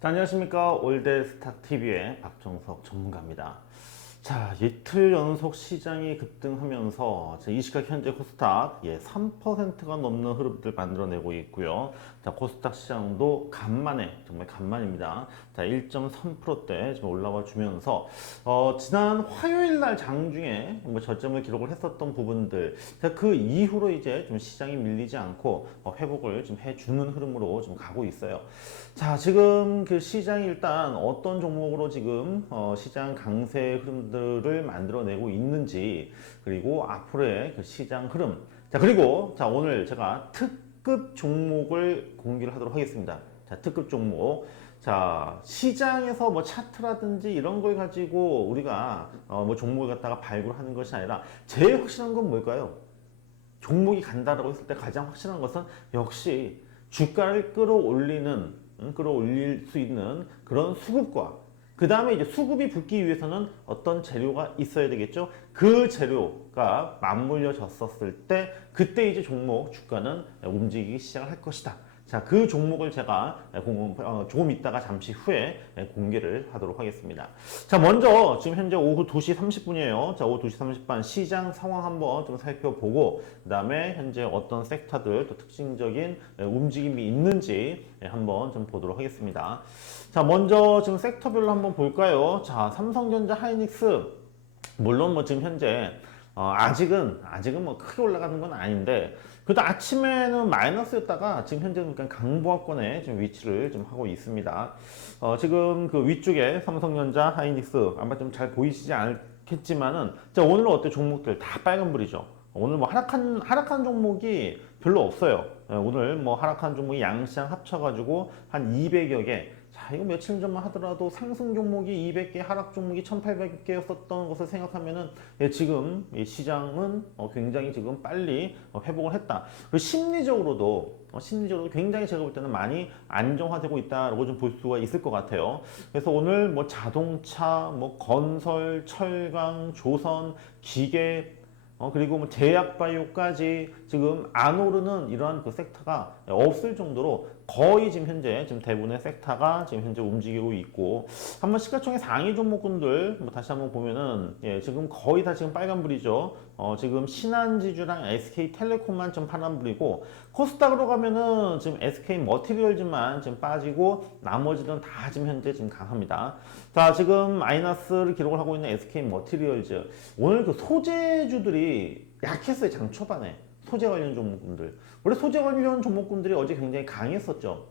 자, 안녕하십니까 올드스탁TV의 박정석 전문가입니다. 자, 이틀 연속 시장이 급등하면서 자, 이 시각 현재 코스닥 예, 3%가 넘는 흐름들 만들어내고 있고요. 자, 코스닥 시장도 간만에 정말 간만입니다. 자, 1.3%대 지금 올라와 주면서 어, 지난 화요일 날 장중에 뭐 저점을 기록을 했었던 부분들 자, 그 이후로 이제 좀 시장이 밀리지 않고 어, 회복을 좀 해주는 흐름으로 좀 가고 있어요. 자, 지금 그 시장이 일단 어떤 종목으로 지금 어, 시장 강세 흐름들 을 만들어내고 있는지 그리고 앞으로의 그 시장 흐름. 자, 그리고 자, 오늘 제가 특급 종목을 공개를 하도록 하겠습니다. 자, 특급 종목. 자, 시장에서 뭐 차트라든지 이런 걸 가지고 우리가 어, 뭐 종목을 갖다가 발굴하는 것이 아니라 제일 확실한 건 뭘까요? 종목이 간다라고 했을 때 가장 확실한 것은 역시 주가를 끌어올리는 음, 끌어올릴 수 있는 그런 수급과 그 다음에 이제 수급이 붙기 위해서는 어떤 재료가 있어야 되겠죠. 그 재료가 맞물려졌었을 때 그때 이제 종목 주가는 움직이기 시작을 할 것이다. 자, 그 종목을 제가 공- 어, 조금 있다가 잠시 후에 공개를 하도록 하겠습니다. 자, 먼저 지금 현재 오후 2시 30분이에요. 자, 오후 2시 30분 시장 상황 한번 좀 살펴보고 그다음에 현재 어떤 섹터들 또 특징적인 움직임이 있는지 한번 좀 보도록 하겠습니다. 자, 먼저 지금 섹터별로 한번 볼까요? 자, 삼성전자 하이닉스 물론 뭐 지금 현재 어, 아직은 아직은 뭐 크게 올라가는 건 아닌데 그래도 아침에는 마이너스였다가 지금 현재는 약간 강보합권에 지금 위치를 좀 하고 있습니다. 어, 지금 그 위쪽에 삼성전자, 하이닉스 아마 좀 잘 보이시지 않겠지만은 자 오늘은 어때 종목들 다 빨간불이죠. 오늘 뭐 하락한 하락한 종목이 별로 없어요. 예, 오늘 뭐 하락한 종목이 양시장 합쳐가지고 한 200여 개. 자, 이거 며칠 전만 하더라도 상승 종목이 200개, 하락 종목이 1,800개였었던 것을 생각하면은 예, 지금 이 시장은 어, 굉장히 지금 빨리 어, 회복을 했다. 그리고 심리적으로도 어, 심리적으로 굉장히 제가 볼 때는 많이 안정화되고 있다라고 좀 볼 수가 있을 것 같아요. 그래서 오늘 뭐 자동차, 뭐 건설, 철강, 조선, 기계 어, 그리고 뭐 제약 바이오까지 지금 안 오르는 이러한 그 섹터가 없을 정도로 거의 지금 현재 지금 대부분의 섹터가 지금 현재 움직이고 있고 한번 시가총액 상위 종목군들 뭐 다시 한번 보면은 예, 지금 거의 다 지금 빨간불이죠. 어, 지금 신한지주랑 SK텔레콤만 좀 파란불이고 코스닥으로 가면은 지금 SK 머티리얼즈만 지금 빠지고 나머지는 다 지금 현재 지금 강합니다. 자, 지금 마이너스를 기록을 하고 있는 SK 머티리얼즈 오늘 그 소재주들이 약했어요 장 초반에 소재 관련 종목군들 원래 소재 관련 종목군들이 어제 굉장히 강했었죠.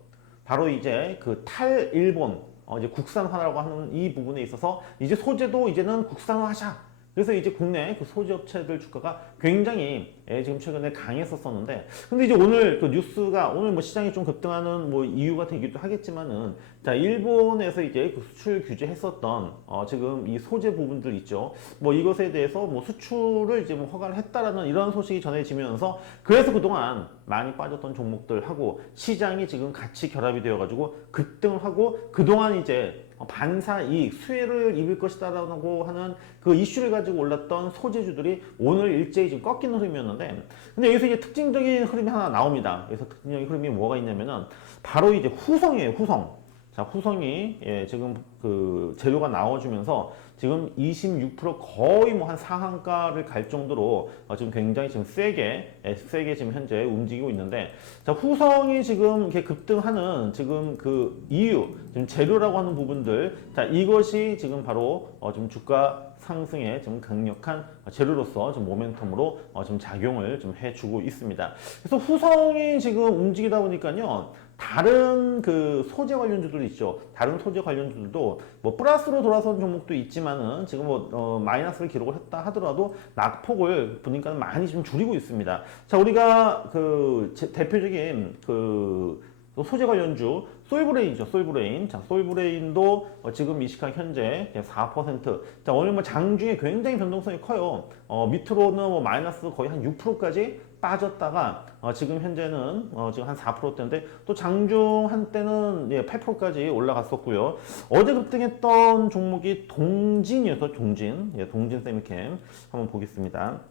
바로 이제 그 탈 일본 어 이제 국산화라고 하는 이 부분에 있어서 이제 소재도 이제는 국산화하자. 그래서 이제 국내 그 소재 업체들 주가가 굉장히 예, 지금 최근에 강했었었는데 근데 이제 오늘 그 뉴스가 오늘 뭐 시장이 좀 급등하는 뭐 이유가 되기도 하겠지만은 자 일본에서 이제 그 수출 규제했었던 어 지금 이 소재 부분들 있죠. 뭐 이것에 대해서 뭐 수출을 이제 뭐 허가를 했다라는 이런 소식이 전해지면서 그래서 그동안 많이 빠졌던 종목들하고 시장이 지금 같이 결합이 되어가지고 급등을 하고 그동안 이제 반사 이익 수혜를 입을 것이다라고 하는 그 이슈를 가지고 올랐던 소재주들이 오늘 일제히 지금 꺾이는 흐름이었는데 근데 여기서 이제 특징적인 흐름이 하나 나옵니다. 그래서 특징적인 흐름이 뭐가 있냐면은 바로 이제 후성이에요. 후성. 자, 후성이 예, 지금 그 재료가 나와주면서 지금 26% 거의 뭐 한 상한가를 갈 정도로 어, 지금 굉장히 지금 세게 예, 세게 지금 현재 움직이고 있는데 자, 후성이 지금 이렇게 급등하는 지금 그 이유 지금 재료라고 하는 부분들 자, 이것이 지금 바로 어, 지금 주가 상승에 좀 강력한 재료로서 좀 모멘텀으로 어, 좀 작용을 좀 해주고 있습니다. 그래서 후성이 지금 움직이다 보니까요. 다른 그 소재 관련주들 있죠. 다른 소재 관련주들도 뭐 플러스로 돌아선 종목도 있지만은 지금 뭐 어, 마이너스를 기록을 했다 하더라도 낙폭을 보니까 많이 좀 줄이고 있습니다. 자, 우리가 그 제- 대표적인 그 소재 관련주 솔브레인이죠. 솔브레인. 자, 솔브레인도 어, 지금 이 시간 현재 4%. 자, 오늘 뭐 장중에 굉장히 변동성이 커요. 어, 밑으로는 뭐 마이너스 거의 한 6%까지 빠졌다가 어, 지금 현재는 어, 지금 한 4%대인데 또 장중 한때는 예, 8%까지 올라갔었고요. 어제 급등했던 종목이 동진이어서 동진, 예, 동진 세미캠 한번 보겠습니다.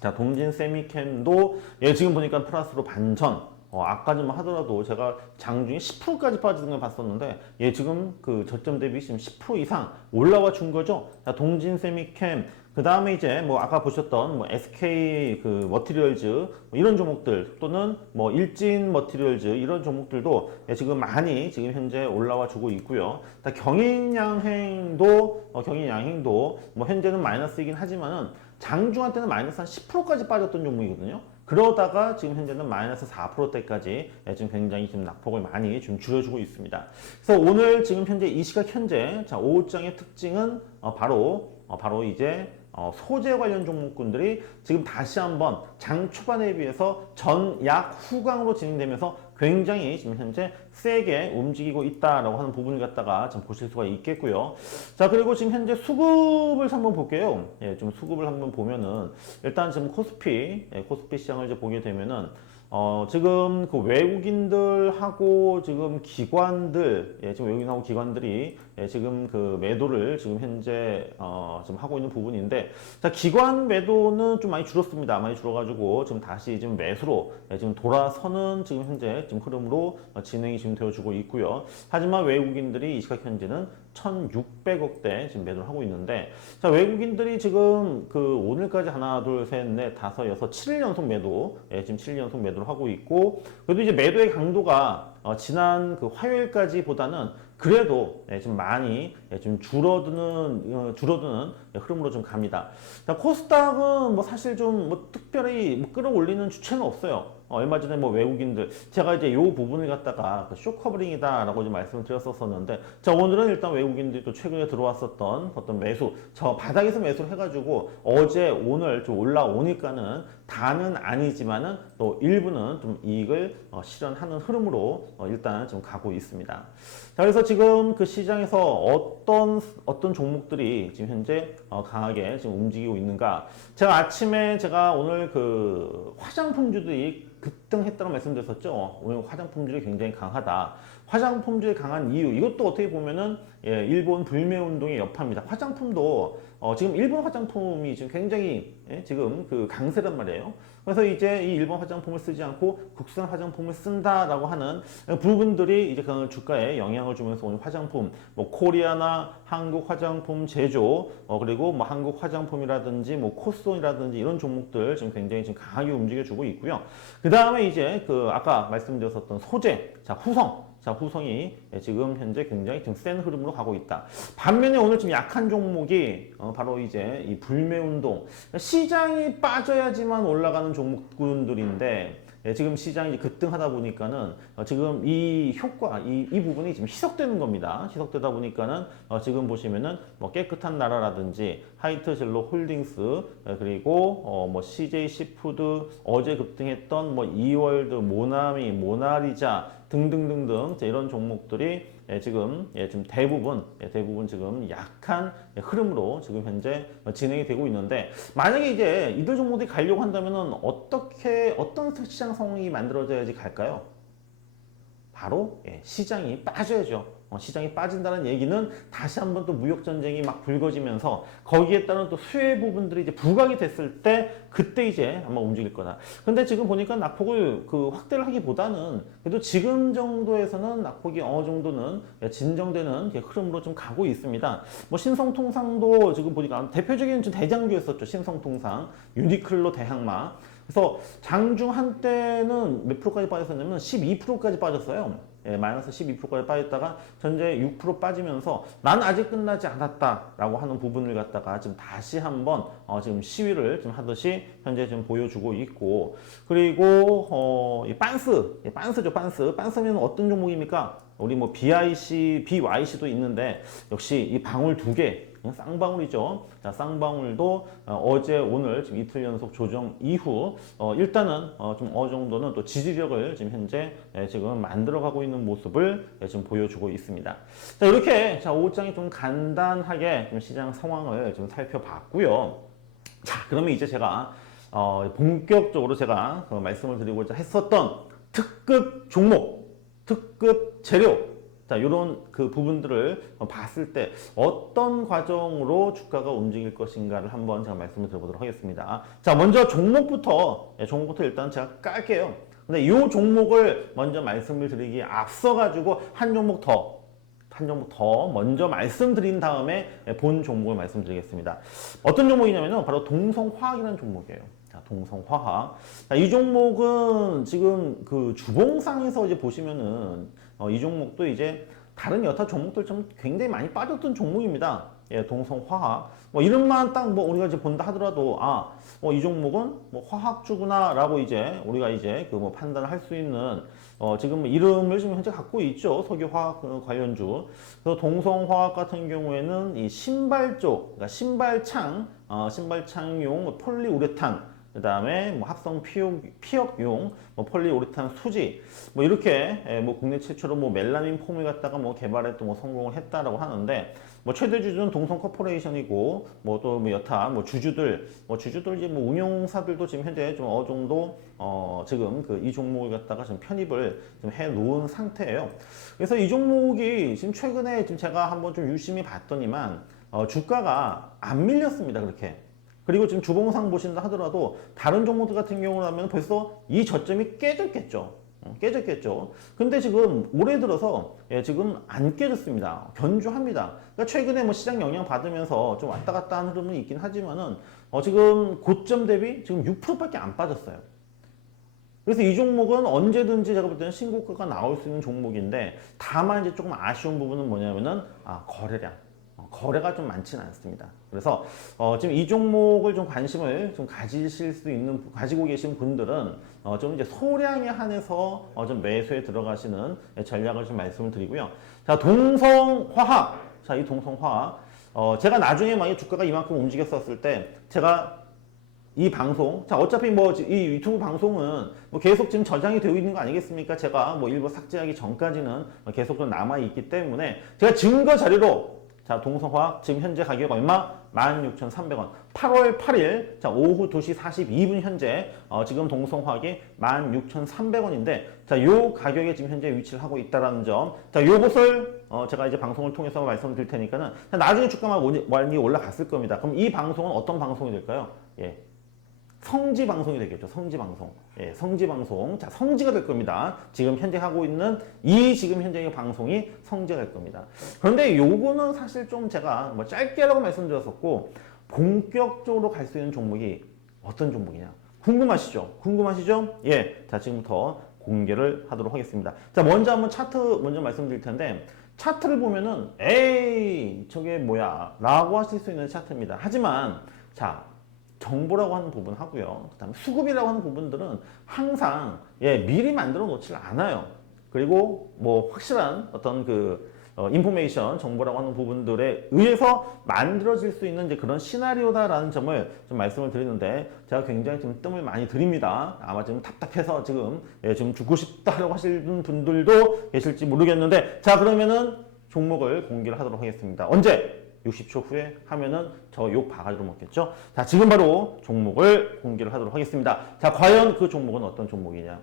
자, 동진 세미캠도 예, 지금 보니까 플러스로 반전 어, 아까 좀 하더라도 제가 장중에 10%까지 빠지는 걸 봤었는데 얘 지금 그 저점 대비 지금 10% 이상 올라와 준 거죠. 자, 동진 세미캠 그 다음에 이제 뭐 아까 보셨던 뭐 SK 그 머티리얼즈 뭐 이런 종목들 또는 뭐 일진 머티리얼즈 이런 종목들도 예, 지금 많이 지금 현재 올라와 주고 있고요. 다 경인양행도 어, 경인양행도 뭐 현재는 마이너스이긴 하지만은 장중한 때는 마이너스 한 10%까지 빠졌던 종목이거든요. 그러다가 지금 현재는 마이너스 4%대까지 예, 지금 굉장히 지금 낙폭을 많이 좀 줄여주고 있습니다. 그래서 오늘 지금 현재 이 시각 현재 자 오후장의 특징은 어, 바로 어, 바로 이제 어, 소재 관련 종목군들이 지금 다시 한번 장 초반에 비해서 전약 후강으로 진행되면서 굉장히 지금 현재 세게 움직이고 있다라고 하는 부분을 갖다가 좀 보실 수가 있겠고요. 자 그리고 지금 현재 수급을 한번 볼게요. 예, 좀 수급을 한번 보면은 일단 지금 코스피 예, 코스피 시장을 이제 보게 되면은 어, 지금 그 외국인들하고 지금 기관들, 예, 지금 외국인하고 기관들이 예, 지금 그 매도를 지금 현재 어, 지금 하고 있는 부분인데, 자, 기관 매도는 좀 많이 줄었습니다. 많이 줄어가지고 지금 다시 지금 매수로 예, 지금 돌아서는 지금 현재 지금 흐름으로 어, 진행이 지금 되어주고 있고요. 하지만 외국인들이 이 시각 현재는 1,600억대 지금 매도를 하고 있는데, 자, 외국인들이 지금 그 오늘까지 하나, 둘, 셋, 넷, 다섯, 여섯, 7일 연속 매도, 예, 지금 7일 연속 매도를 하고 있고, 그래도 이제 매도의 강도가 어, 지난 그 화요일까지 보다는 그래도 예, 좀 많이 예, 좀 줄어드는 어, 줄어드는 흐름으로 좀 갑니다. 자, 코스닥은 뭐 사실 좀 뭐 특별히 뭐 끌어올리는 주체는 없어요. 어, 얼마 전에 뭐 외국인들 제가 이제 요 부분을 갖다가 그 쇼커버링이다라고 좀 말씀을 드렸었었는데 자 오늘은 일단 외국인들이 또 최근에 들어왔었던 어떤 매수 저 바닥에서 매수를 해가지고 어제 오늘 좀 올라오니까는 다는 아니지만은 또 일부는 좀 이익을 어, 실현하는 흐름으로 어, 일단 좀 가고 있습니다. 자 그래서 지금 그 시장에서 어떤 어떤 종목들이 지금 현재 어, 강하게 지금 움직이고 있는가? 제가 아침에 제가 오늘 그 화장품주들이 급등했다고 말씀드렸었죠. 오늘 화장품들이 굉장히 강하다. 화장품들이 강한 이유 이것도 어떻게 보면은 예, 일본 불매 운동의 여파입니다. 화장품도 어, 지금 일본 화장품이 지금 굉장히 예, 지금 그 강세란 말이에요. 그래서 이제 이 일본 화장품을 쓰지 않고 국산 화장품을 쓴다라고 하는 부분들이 이제 그 주가에 영향을 주면서 오늘 화장품, 뭐 코리아나 한국 화장품 제조, 어, 그리고 뭐 한국 화장품이라든지 뭐 코스톤이라든지 이런 종목들 지금 굉장히 지금 강하게 움직여주고 있고요. 그 다음에 이제 그 아까 말씀드렸었던 소재, 자 후성. 자, 후성이 지금 현재 굉장히 좀 센 흐름으로 가고 있다. 반면에 오늘 좀 약한 종목이 어, 바로 이제 이 불매운동. 시장이 빠져야지만 올라가는 종목군들인데 예, 지금 시장이 급등하다 보니까는 어, 지금 이 효과, 이, 이 부분이 지금 희석되는 겁니다. 희석되다 보니까는 어, 지금 보시면은 뭐 깨끗한 나라라든지 하이트 젤로 홀딩스 예, 그리고 어, 뭐 CJ 시푸드 어제 급등했던 뭐 이월드, 모나미, 모나리자 등등등등 자, 이런 종목들이 예, 지금 예, 지금 대부분 예, 대부분 지금 약한 예, 흐름으로 지금 현재 어, 진행이 되고 있는데 만약에 이제 이들 종목들이 가려고 한다면은 어떻게 어떤 시장 상황이 만들어져야지 갈까요? 바로 예, 시장이 빠져야죠. 어, 시장이 빠진다는 얘기는 다시 한번 또 무역 전쟁이 막 불거지면서 거기에 따른 또 수혜 부분들이 이제 부각이 됐을 때 그때 이제 아마 움직일 거다. 근데 지금 보니까 낙폭을 그 확대를 하기보다는 그래도 지금 정도에서는 낙폭이 어느 정도는 예, 진정되는 흐름으로 좀 가고 있습니다. 뭐 신성통상도 지금 보니까 대표적인 좀 대장주였었죠. 신성통상, 유니클로, 대항마. 그래서 장중 한때는 몇 프로까지 빠졌었냐면 12%까지 빠졌어요. 예, 마이너스 12%까지 빠졌다가 현재 6% 빠지면서 난 아직 끝나지 않았다라고 하는 부분을 갖다가 지금 다시 한번 어, 지금 시위를 좀 하듯이 현재 좀 보여주고 있고 그리고 어, 이 빤스, 예, 빤스죠, 빤스. 빤스면 어떤 종목입니까? 우리 뭐 BIC, BYC도 있는데 역시 이 방울 두 개. 쌍방울이죠. 자, 쌍방울도 어, 제 오늘 지금 이틀 연속 조정 이후 어, 일단은 어, 좀 어느 정도는 또 지지력을 지금 현재 예, 지금 만들어가고 있는 모습을 예, 지금 보여주고 있습니다. 자, 이렇게 자, 오장이 좀 간단하게 좀 시장 상황을 좀 살펴봤고요. 자, 그러면 이제 제가 어, 본격적으로 제가 그 말씀을 드리고자 했었던 특급 종목, 특급 재료 자, 이런 그 부분들을 봤을 때 어떤 과정으로 주가가 움직일 것인가를 한번 제가 말씀을 드려보도록 하겠습니다. 자, 먼저 종목부터, 예, 종목부터 일단 제가 깔게요. 근데 이 종목을 먼저 말씀을 드리기에 앞서가지고 한 종목 더, 한 종목 더 먼저 말씀드린 다음에 본 종목을 말씀드리겠습니다. 어떤 종목이냐면요. 바로 동성화학이라는 종목이에요. 자, 동성화학. 자, 이 종목은 지금 그 주봉상에서 이제 보시면은 어, 이 종목도 이제 다른 여타 종목들처럼 굉장히 많이 빠졌던 종목입니다. 예, 동성 화학. 뭐 이름만 딱 뭐 우리가 이제 본다 하더라도 아, 어, 이 종목은 뭐 화학주구나라고 이제 우리가 이제 그 뭐 판단을 할 수 있는 어, 지금 이름을 지금 현재 갖고 있죠. 석유화학 어, 관련주. 그래서 동성 화학 같은 경우에는 이 신발 쪽, 그러니까 신발창, 어, 신발창용 폴리우레탄 그 다음에 뭐 합성 피혁, 피혁용 뭐 폴리우레탄 수지 뭐 이렇게 예, 뭐 국내 최초로 뭐 멜라닌 폼을 갖다가 뭐 개발했던 뭐 성공을 했다라고 하는데 뭐 최대 주주는 동성 코퍼레이션이고 뭐 또 뭐 여타 뭐 주주들 뭐 주주들 이제 뭐 운용사들도 지금 현재 좀 어느 정도 어 지금 그 이 종목을 갖다가 좀 편입을 좀 해 놓은 상태예요. 그래서 이 종목이 지금 최근에 지금 제가 한번 좀 유심히 봤더니만 어 주가가 안 밀렸습니다 그렇게. 그리고 지금 주봉상 보신다 하더라도 다른 종목들 같은 경우라면 벌써 이 저점이 깨졌겠죠. 어, 깨졌겠죠. 근데 지금 올해 들어서 예, 지금 안 깨졌습니다. 견주합니다. 그러니까 최근에 뭐 시장 영향 받으면서 좀 왔다 갔다 하는 흐름은 있긴 하지만은 어, 지금 고점 대비 지금 6%밖에 안 빠졌어요. 그래서 이 종목은 언제든지 제가 볼 때는 신고가가 나올 수 있는 종목인데 다만 이제 조금 아쉬운 부분은 뭐냐면은 아, 거래량. 어, 거래가 좀 많지는 않습니다. 그래서 어, 지금 이 종목을 좀 관심을 좀 가지실 수 있는 가지고 계신 분들은 어, 좀 이제 소량에 한해서 어, 좀 매수에 들어가시는 전략을 좀 말씀을 드리고요. 자 동성화학, 자이 동성화학, 어, 제가 나중에 만약 주가가 이만큼 움직였었을 때 제가 이 방송, 자 어차피 뭐 이 유튜브 방송은 뭐 계속 지금 저장이 되어 있는 거 아니겠습니까? 제가 뭐 일부 삭제하기 전까지는 계속 좀 남아 있기 때문에 제가 증거 자료로 자, 동성화학 지금 현재 가격 얼마? 16,300원. 8월 8일 자, 오후 2시 42분 현재 어, 지금 동성화학이 16,300원인데 자, 요 가격에 지금 현재 위치를 하고 있다라는 점. 자, 요것을 어, 제가 이제 방송을 통해서 말씀드릴 테니까는 자, 나중에 주가만 많이 올라갔을 겁니다. 그럼 이 방송은 어떤 방송이 될까요? 예. 성지 방송이 되겠죠. 성지 방송. 예, 성지 방송. 자, 성지가 될 겁니다. 지금 현재 하고 있는 이 지금 현재의 방송이 성지가 될 겁니다. 그런데 요거는 사실 좀 제가 뭐 짧게라고 말씀드렸었고 본격적으로 갈 수 있는 종목이 어떤 종목이냐? 궁금하시죠? 궁금하시죠? 예. 자, 지금부터 공개를 하도록 하겠습니다. 자, 먼저 한번 차트 먼저 말씀드릴 텐데 차트를 보면은 에이, 저게 뭐야? 라고 하실 수 있는 차트입니다. 하지만 자, 정보라고 하는 부분 하고요. 그다음에 수급이라고 하는 부분들은 항상 예, 미리 만들어 놓질 않아요. 그리고 뭐 확실한 어떤 그 어, 인포메이션 정보라고 하는 부분들에 의해서 만들어질 수 있는 이제 그런 시나리오다라는 점을 좀 말씀을 드리는데 제가 굉장히 좀 뜸을 많이 드립니다. 아마 지금 답답해서 지금 예, 지금 죽고 싶다라고 하시는 분들도 계실지 모르겠는데 자 그러면은 종목을 공개를 하도록 하겠습니다. 언제? 60초 후에 하면은 저 욕 바가지로 먹겠죠? 자, 지금 바로 종목을 공개를 하도록 하겠습니다. 자, 과연 그 종목은 어떤 종목이냐?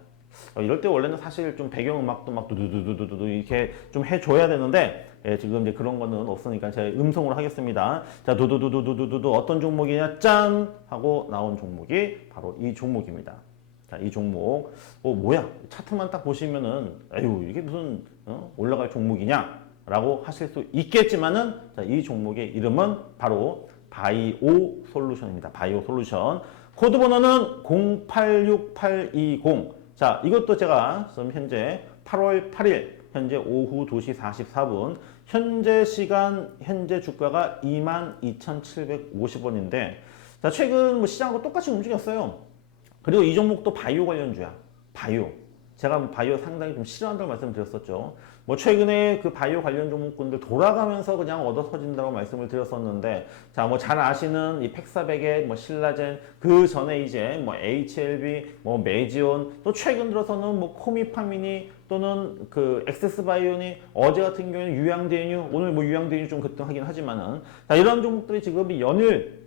어, 이럴 때 원래는 사실 좀 배경음악도 막 두두두두두두 이렇게 좀 해줘야 되는데 예, 지금 이제 그런 거는 없으니까 제가 음성으로 하겠습니다. 자, 두두두두두두두 어떤 종목이냐? 짠! 하고 나온 종목이 바로 이 종목입니다. 자, 이 종목. 어, 뭐야? 차트만 딱 보시면은, 아유, 이게 무슨, 어? 올라갈 종목이냐? 라고 하실 수 있겠지만은 자, 이 종목의 이름은 바로 바이오 솔루션입니다. 바이오 솔루션. 코드 번호는 086820. 자, 이것도 제가 지금 현재 8월 8일 현재 오후 2시 44분 현재 시간 현재 주가가 22,750원인데 자, 최근 뭐 시장하고 똑같이 움직였어요. 그리고 이 종목도 바이오 관련주야. 바이오. 제가 뭐 바이오 상당히 좀 싫어한다고 말씀드렸었죠. 뭐 최근에 그 바이오 관련 종목군들 돌아가면서 그냥 얻어 터진다고 말씀을 드렸었는데 자 뭐 잘 아시는 이 팩사백의 뭐 신라젠 그 전에 이제 뭐 HLB 뭐 메지온 또 최근 들어서는 뭐 코미파미니 또는 그 엑세스바이오니 어제 같은 경우에는 유양대뉴 오늘 뭐 유양대뉴 좀 급등하긴 하지만은 자 이런 종목들이 지금 이 연일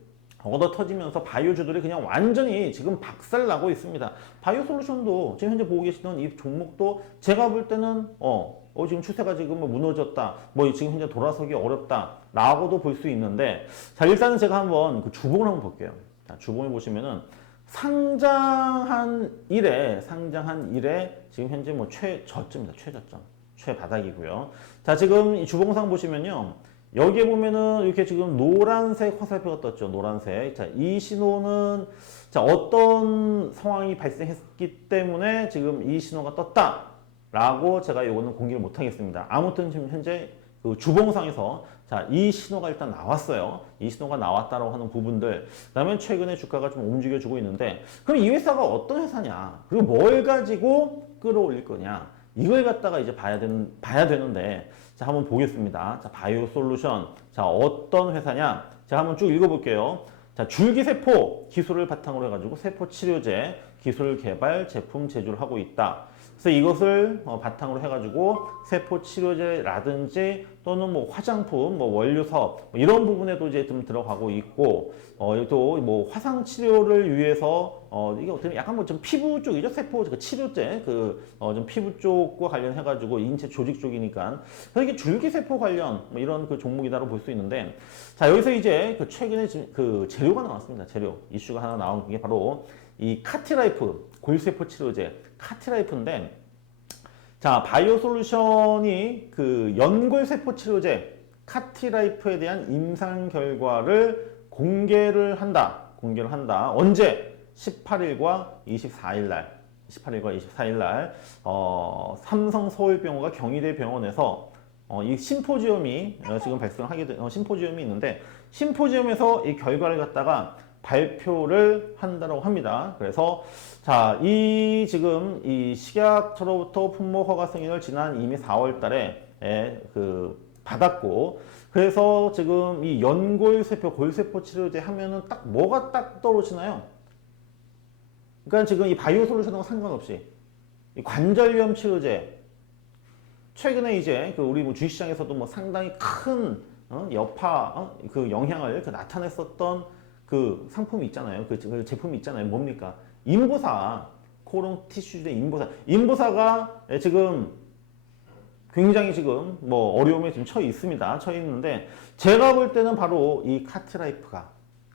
얻어 터지면서 바이오주들이 그냥 완전히 지금 박살나고 있습니다. 바이오 솔루션도 지금 현재 보고 계시는 이 종목도 제가 볼 때는 어, 어 지금 추세가 지금 뭐 무너졌다. 뭐 지금 현재 돌아서기 어렵다. 라고도 볼 수 있는데 자 일단은 제가 한번 그 주봉을 한번 볼게요. 자, 주봉에 보시면은 상장한 일에 상장한 일에 지금 현재 뭐 최저점입니다. 최저점. 최바닥이고요. 자, 지금 이 주봉상 보시면요. 여기에 보면은 이렇게 지금 노란색 화살표가 떴죠. 노란색. 자, 이 신호는 자, 어떤 상황이 발생했기 때문에 지금 이 신호가 떴다 라고 제가 이거는 공개를 못 하겠습니다. 아무튼 지금 현재 그 주봉상에서 자, 이 신호가 일단 나왔어요. 이 신호가 나왔다라고 하는 부분들. 그다음에 최근에 주가가 좀 움직여 주고 있는데 그럼 이 회사가 어떤 회사냐? 그리고 뭘 가지고 끌어올릴 거냐? 이걸 갖다가 이제 봐야 되는 봐야 되는데 자, 한번 보겠습니다. 자, 바이오 솔루션. 자, 어떤 회사냐? 자, 한번 쭉 읽어 볼게요. 자, 줄기세포 기술을 바탕으로 해가지고 세포 치료제 기술 개발 제품 제조를 하고 있다. 그래서 이것을 어, 바탕으로 해가지고 세포 치료제라든지 또는 뭐 화장품, 뭐 원료 사업 뭐 이런 부분에도 이제 좀 들어가고 있고 어, 또뭐 화상 치료를 위해서 어, 이게 어떻게 약간 뭐 좀 피부 쪽이죠? 세포 그 치료제 그좀 피부 쪽과 관련해 가지고 인체 조직 쪽이니까. 그래서 이게 줄기 세포 관련 뭐 이런 그 종목이다로 볼 수 있는데 자 여기서 이제 그 최근에 그 재료가 나왔습니다. 재료. 이슈가 하나 나온 게 바로 이 카티라이프 골세포 치료제 카티라이프인데 자 바이오 솔루션이 그 연골세포 치료제 카티라이프에 대한 임상 결과를 공개를 한다. 공개를 한다. 언제? 18일과 24일 날. 18일과 24일 날 어, 삼성 서울병원과 경희대 병원에서 어, 이 심포지엄이 어, 지금 발생하게 된 어, 심포지엄이 있는데 심포지엄에서 이 결과를 갖다가 발표를 한다고 합니다. 그래서 자, 이 지금 이 식약처로부터 품목 허가 승인을 지난 이미 4월 달에 예, 그 받았고 그래서 지금 이 연골세포 골세포 치료제 하면은 딱 뭐가 딱 떠오르시나요? 그러니까 지금 이 바이오 솔루션하고 상관없이 이 관절염 치료제 최근에 이제 그 우리 뭐 주식시장에서도 뭐 상당히 큰 어? 여파 어? 그 영향을 그 나타냈었던 그 상품이 있잖아요. 그, 그 제품이 있잖아요. 뭡니까? 인보사 코롱 티슈제 인보사 인보사가 지금 굉장히 지금 뭐 어려움에 지금 처해 있습니다. 처해 있는데 제가 볼 때는 바로 이 카트라이프가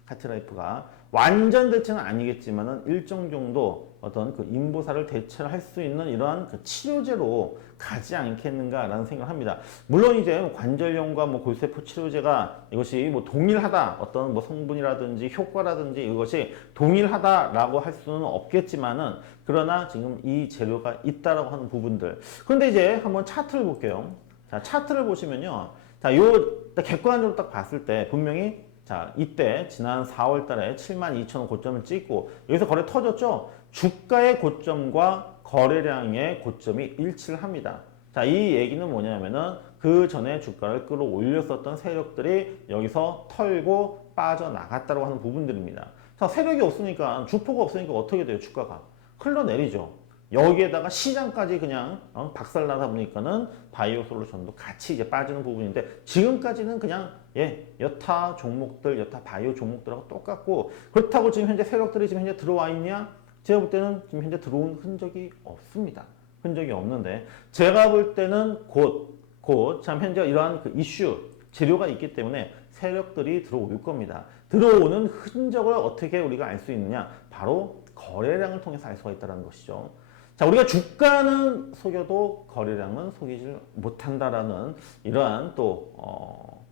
카트라이프가 완전 대체는 아니겠지만은 일정 정도 어떤 그 인보사를 대체를 할수 있는 이러한 그 치료제로 가지 않겠는가라는 생각을 합니다. 물론 이제 뭐 관절염과 뭐 골세포 치료제가 이것이 뭐 동일하다 어떤 뭐 성분이라든지 효과라든지 이것이 동일하다라고 할 수는 없겠지만은 그러나 지금 이 재료가 있다라고 하는 부분들. 그런데 이제 한번 차트를 볼게요. 자 차트를 보시면요. 자, 요 객관적으로 딱 봤을 때 분명히 자, 이때 지난 4월 달에 7만 2천 원 고점을 찍고 여기서 거래 터졌죠? 주가의 고점과 거래량의 고점이 일치를 합니다. 자, 이 얘기는 뭐냐면은 그 전에 주가를 끌어올렸었던 세력들이 여기서 털고 빠져나갔다고 하는 부분들입니다. 자, 세력이 없으니까 주포가 없으니까 어떻게 돼요? 주가가 흘러내리죠. 여기에다가 시장까지 그냥 어, 박살나다 보니까는 바이오 솔루션도 같이 이제 빠지는 부분인데 지금까지는 그냥 예 여타 종목들 여타 바이오 종목들하고 똑같고 그렇다고 지금 현재 세력들이 지금 현재 들어와 있냐? 제가 볼 때는 지금 현재 들어온 흔적이 없습니다. 흔적이 없는데 제가 볼 때는 곧 곧 참 현재 이러한 그 이슈 재료가 있기 때문에 세력들이 들어올 겁니다. 들어오는 흔적을 어떻게 우리가 알 수 있느냐? 바로 거래량을 통해서 알 수가 있다는 것이죠. 자, 우리가 주가는 속여도 거래량은 속이질 못한다라는 이러한 또, 어,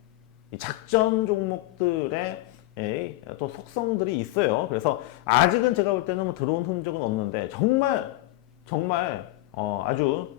이 작전 종목들의 에, 또 속성들이 있어요. 그래서 아직은 제가 볼 때는 뭐 들어온 흔적은 없는데 정말, 정말, 어, 아주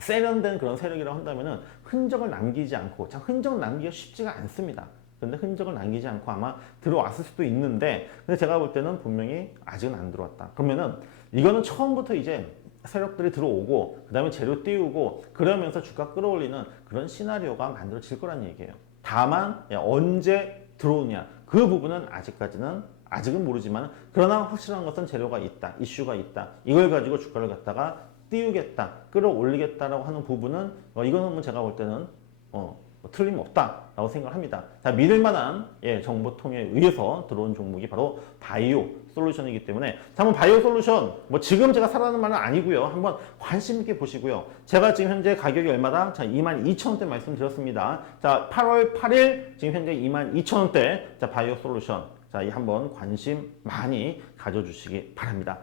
세련된 그런 세력이라고 한다면은 흔적을 남기지 않고, 참 흔적 남기기가 쉽지가 않습니다. 근데 흔적을 남기지 않고 아마 들어왔을 수도 있는데, 근데 제가 볼 때는 분명히 아직은 안 들어왔다. 그러면은 이거는 처음부터 이제 세력들이 들어오고 그 다음에 재료 띄우고 그러면서 주가 끌어올리는 그런 시나리오가 만들어질 거란 얘기예요. 다만 예, 언제 들어오냐 그 부분은 아직까지는 아직은 모르지만 그러나 확실한 것은 재료가 있다 이슈가 있다 이걸 가지고 주가를 갖다가 띄우겠다 끌어올리겠다라고 하는 부분은 어, 이거는 뭐 제가 볼 때는 어, 뭐 틀림없다라고 생각합니다. 자, 믿을 만한 예, 정보통에 의해서 들어온 종목이 바로 바이오 솔루션이기 때문에 자, 한번 바이오 솔루션 뭐 지금 제가 사라는 말은 아니고요. 한번 관심 있게 보시고요. 제가 지금 현재 가격이 얼마다? 자, 22,000원대 말씀드렸습니다. 자, 8월 8일 지금 현재 22,000원대 자, 바이오 솔루션 자, 이 한번 관심 많이 가져주시기 바랍니다.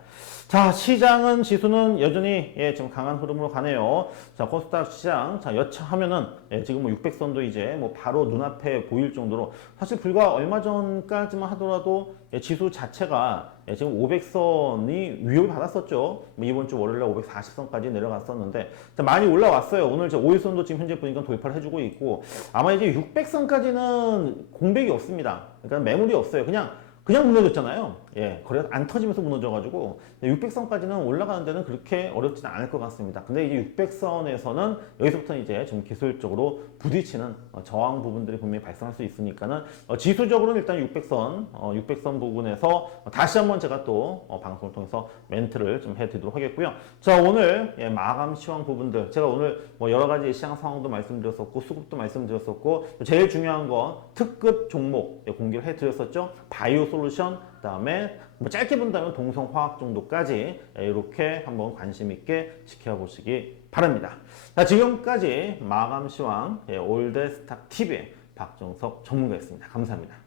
자, 시장은 지수는 여전히 예, 좀 강한 흐름으로 가네요. 자, 코스닥 시장 자, 여차하면은 예, 지금 뭐 600선도 이제 뭐 바로 눈앞에 보일 정도로 사실 불과 얼마 전까지만 하더라도 예, 지수 자체가 예, 지금 500선이 위협을 받았었죠. 뭐 이번 주 월요일에 540선까지 내려갔었는데 자, 많이 올라왔어요. 오늘 저 5일선도 지금 현재 보니까 돌파를 해주고 있고 아마 이제 600선까지는 공백이 없습니다. 그러니까 매물이 없어요. 그냥 그냥 무너졌잖아요. 예, 거래가 안 터지면서 무너져가지고 600선까지는 올라가는 데는 그렇게 어렵지는 않을 것 같습니다. 근데 이제 600선에서는 여기서부터 이제 좀 기술적으로 부딪히는 어, 저항 부분들이 분명히 발생할 수 있으니까는 어, 지수적으로는 일단 600선, 어, 600선 부분에서 다시 한번 제가 또 어, 방송을 통해서 멘트를 좀 해드리도록 하겠고요. 자 오늘 예, 마감 시황 부분들 제가 오늘 뭐 여러 가지 시장 상황도 말씀드렸었고 수급도 말씀드렸었고 제일 중요한 건 특급 종목 예, 공개를 해드렸었죠. 바이오 솔루션 그 다음에 뭐 짧게 본다면 동성화학 정도까지 예, 이렇게 한번 관심 있게 지켜보시기 바랍니다. 자 지금까지 마감 시황 예, 올드스탁 TV의 박정석 전문가였습니다. 감사합니다.